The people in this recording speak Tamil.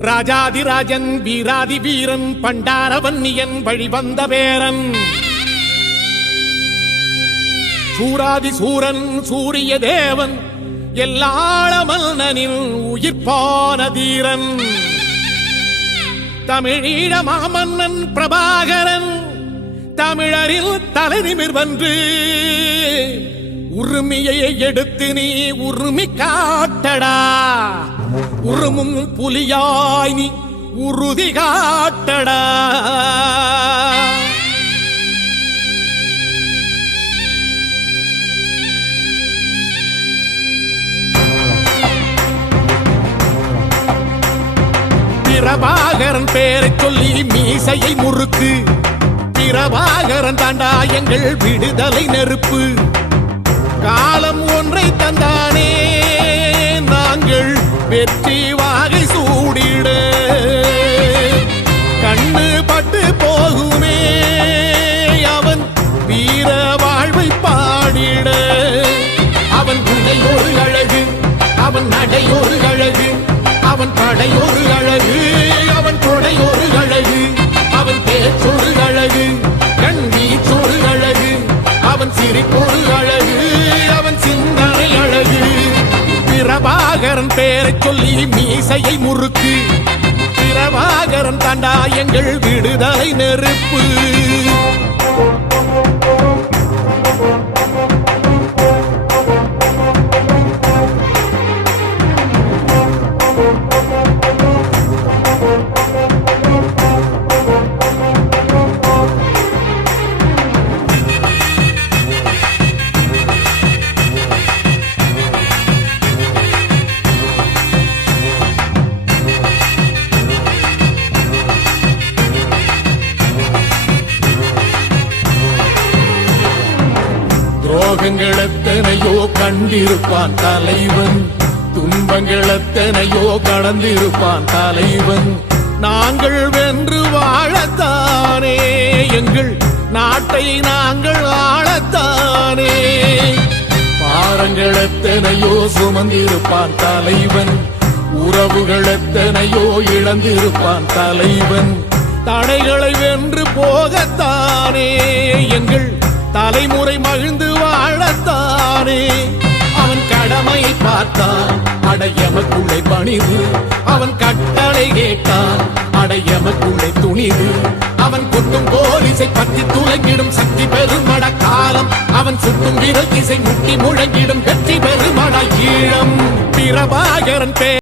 ராஜாதிராஜன் வீராதி வீரன் பண்டாரவன்னியன் வழிவந்த பேரன் சூராதி சூரன் சூரிய தேவன் எல்லாள மன்னனின் உயிர்ப்பான தீரன் தமிழீழ மாமன்னன் பிரபாகரன் தமிழரில் தலைநிமிர் வென்று உரிமையை எடுத்து நீ உரிமை காட்டடா உருமும் புலியாய் நீ உறுதி காட்டடா. பிரபாகரன் பேரை சொல்லி மீசையை முறுக்கு பிரபாகரன் தாண்டா எங்கள் விடுதலை நெருப்பு காலம் ஒன்றை தந்தானே நாங்கள் வெற்றி வாகை சூடிட கண்ணு பட்டு போகுமே அவன் வீர வாழ்வை பாடிட அவன் குடையொரு அழகு அவன் நடையொரு அழகு அவன் படையொரு அழகு அவன் கொடையொரு அழகு அவன் பேச்சொரு அழகு கண் வீச்சொரு அழகு அவன் சிரிப்பொரு அழகு அவன் சிந்தனை அழகு. பிரபாகரன் பேரை சொல்லி மீசையை முறுக்கு பிரபாகரன் தாண்டா எங்கள் விடுதலை நெருப்பு. துரோகங்கள் எத்தனையோ கண்டிருப்பான் தலைவன் துன்பங்கள் எத்தனையோ கடந்திருப்பான் தலைவன் நாங்கள் வென்று வாழத்தானே எங்கள் நாட்டை நாங்கள் ஆளத்தானே பாரங்கள் எத்தனையோ சுமந்திருப்பான் தலைவன் உறவுகள் எத்தனையோ இழந்திருப்பான் தலைவன் தடைகளை வென்று போகத்தானே எங்கள் தலைமுறை மகிழ்ந்து வாழத்தானே அவன் கடமையை பார்த்தான் அடையமக்குள்ளே பணிவு அவன் கட்டளை கேட்டான் அடையமக்குள்ளே துணிவு அவன் குட்டும் போலீசை பற்றி துலங்கிடும் சக்தி பெருமட காலம் அவன் சுட்டும் விரல் திசை முட்டி முழங்கிடும் வெற்றி பெருமட ஈழம். பிரபாகரன்